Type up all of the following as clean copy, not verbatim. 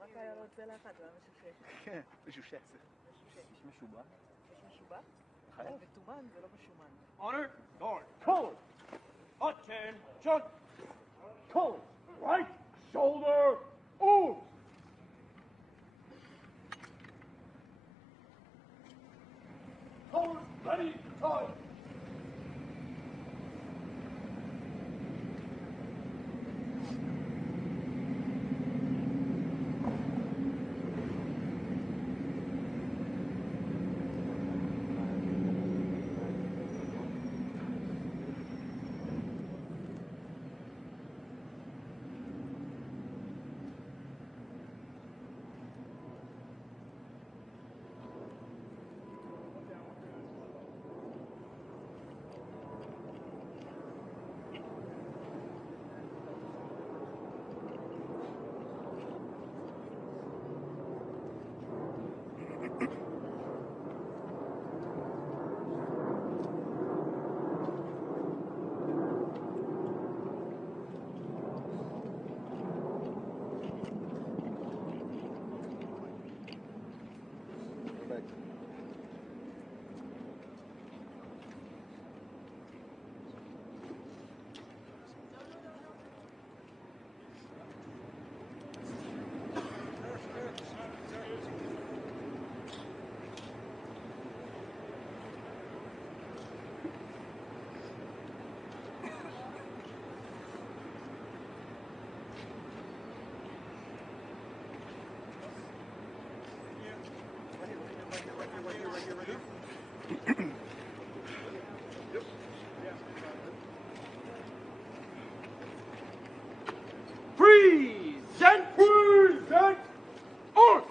רק היה לו את זה לאחת, זה היה משושש. כן, משושש. איש משובח? יש משובח? וטומן זה לא משומן. Honor, guard, forward. Attention. Forward. Right shoulder, move. Forward, ready, time. Present arms.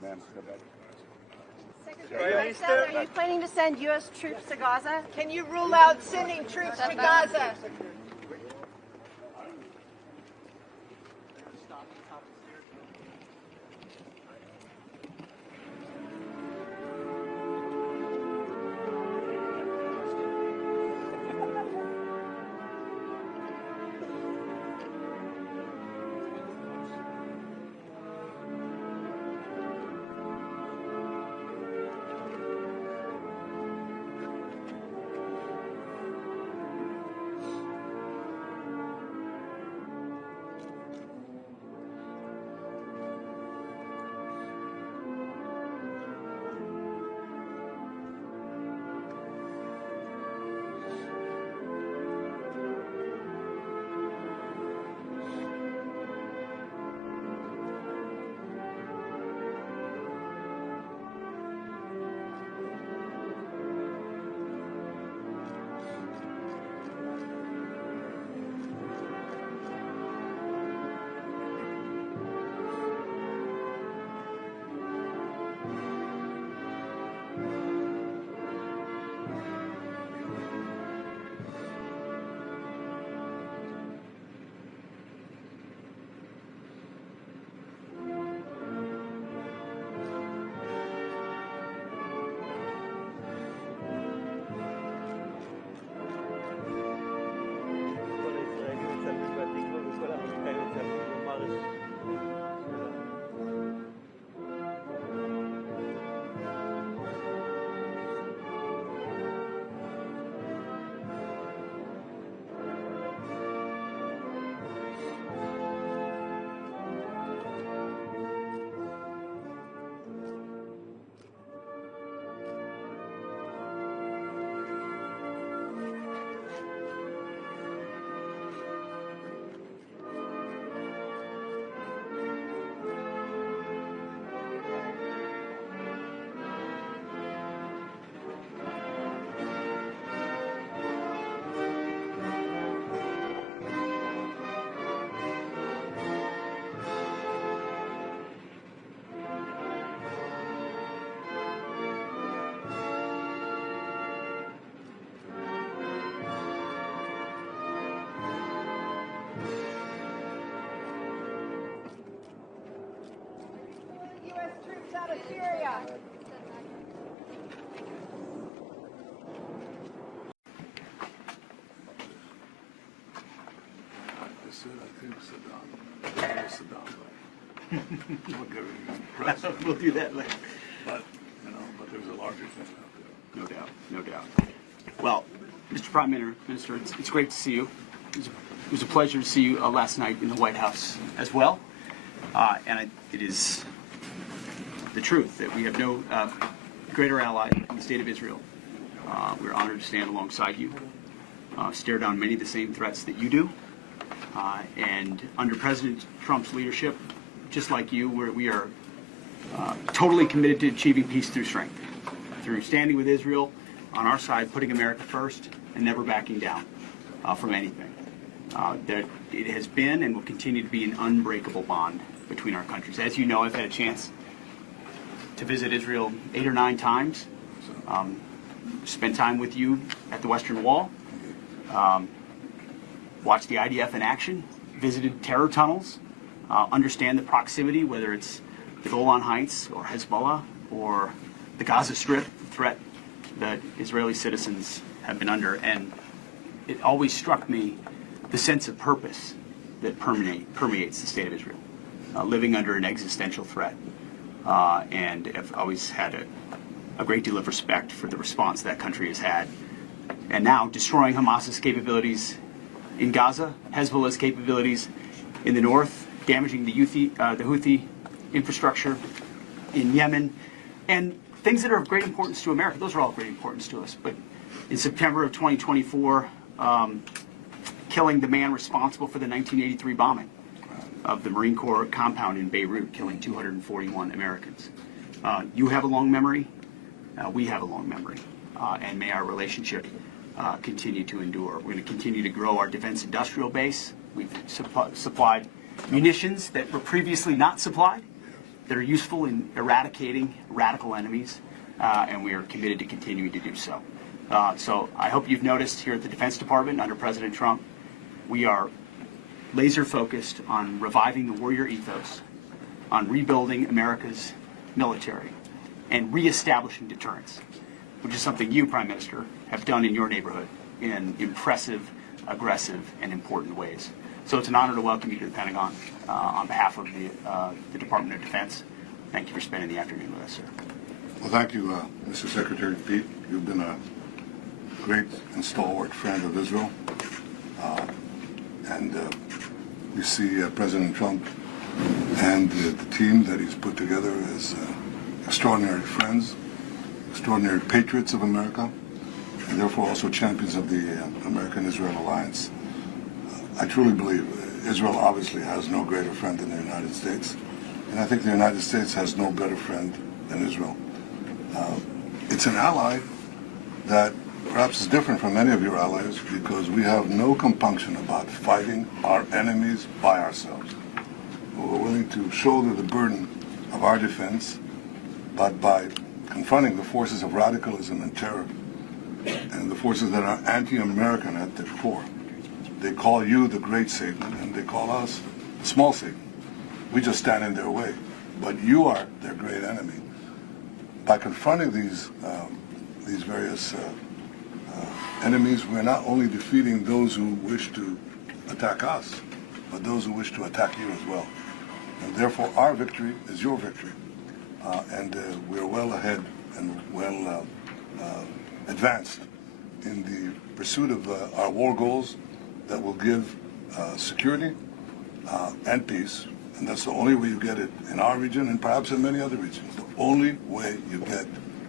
Ma'am, step back. Secretary Hegseth, are you planning to send U.S. troops to Gaza? Can you rule out sending troops to Gaza? Out of Syria. Saddam. We'll do that later. But, but there's a larger thing out there. No doubt, no doubt. Well, Mr. Prime Minister, it's great to see you. It was a pleasure to see you last night in the White House as well. It is the truth that we have no greater ally in the state of Israel. We're honored to stand alongside you, stare down many of the same threats that you do. And under President Trump's leadership, just like you, we are totally committed to achieving peace through strength, through standing with Israel on our side, putting America first, and never backing down from anything. It has been and will continue to be an unbreakable bond between our countries. As you know, I've had a chance to visit Israel 8 or 9 times, spend time with you at the Western Wall, watched the IDF in action, visited terror tunnels, understand the proximity, whether it's the Golan Heights or Hezbollah or the Gaza Strip, the threat that Israeli citizens have been under. And it always struck me the sense of purpose that permeates the state of Israel, living under an existential threat. And I've always had a great deal of respect for the response that country has had. And now destroying Hamas's capabilities in Gaza, Hezbollah's capabilities in the north, damaging the Houthi infrastructure in Yemen, and things that are of great importance to America. Those are all of great importance to us. But in September of 2024, killing the man responsible for the 1983 bombing of the Marine Corps compound in Beirut, killing 241 Americans. You have a long memory. We have a long memory. And may our relationship continue to endure. We're going to continue to grow our defense industrial base. We've supplied munitions that were previously not supplied, that are useful in eradicating radical enemies, and we are committed to continuing to do so. So I hope you've noticed here at the Defense Department under President Trump, we are laser focused on reviving the warrior ethos, on rebuilding America's military, and reestablishing deterrence, which is something you, Prime Minister, have done in your neighborhood in impressive, aggressive, and important ways. So it's an honor to welcome you to the Pentagon on behalf of the Department of Defense. Thank you for spending the afternoon with us, sir. Well, thank you, Mr. Secretary Pete. You've been a great and stalwart friend of Israel. And we see President Trump and the team that he's put together as extraordinary friends, extraordinary patriots of America, and therefore also champions of the American-Israel alliance. I truly believe Israel obviously has no greater friend than the United States, and I think the United States has no better friend than Israel. It's an ally that perhaps is different from many of your allies because we have no compunction about fighting our enemies by ourselves. We're willing to shoulder the burden of our defense, but by confronting the forces of radicalism and terror and the forces that are anti-American at their core. They call you the great Satan, and they call us the small Satan. We just stand in their way, but you are their great enemy. By confronting these various enemies, we're not only defeating those who wish to attack us, but those who wish to attack you as well. And therefore, our victory is your victory, and we're well ahead and well advanced in the pursuit of our war goals that will give security and peace. And that's the only way you get it in our region and perhaps in many other regions. The only way you get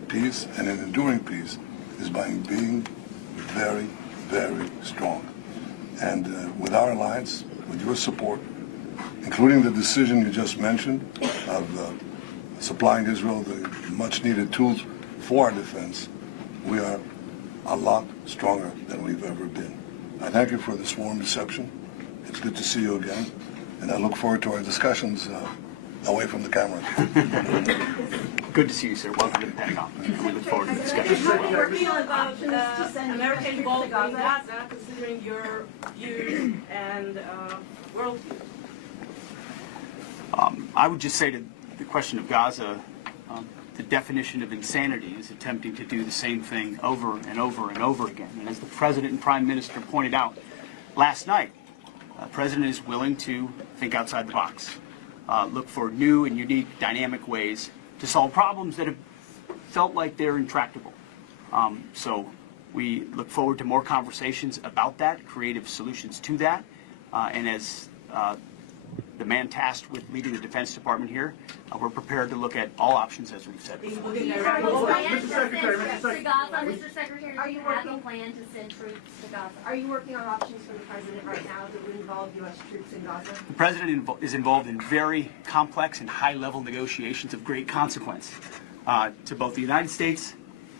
peace and an enduring peace is by being very, very strong. And with our alliance, with your support, including the decision you just mentioned of supplying Israel the much-needed tools for our defense, we are a lot stronger than we've ever been. I thank you for this warm reception. It's good to see you again, and I look forward to our discussions away from the cameras. Good to see you, sir. Welcome to the Pentagon. And we look forward to the discussions as well. How do you feel about American involvement in Gaza, considering your views and world views? I would just say to the question of Gaza, the definition of insanity is attempting to do the same thing over and over and over again. And as the President and Prime Minister pointed out last night, The President is willing to think outside the box, look for new and unique dynamic ways to solve problems that have felt like they're intractable. So we look forward to more conversations about that, creative solutions to that, and as the man tasked with leading the Defense Department here, we're prepared to look at all options as we've said before. Mr. Secretary, are you have a plan to send troops to Gaza? Are you working on options for the President right now that would involve U.S. troops in Gaza? The President is involved in very complex and high-level negotiations of great consequence to both the United States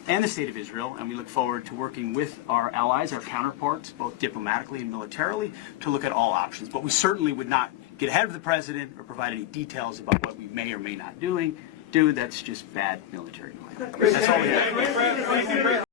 and the State of Israel, and we look forward to working with our allies, our counterparts, both diplomatically and militarily, to look at all options. But we certainly would not get ahead of the President or provide any details about what we may or may not do. That's just bad military. That's all we have.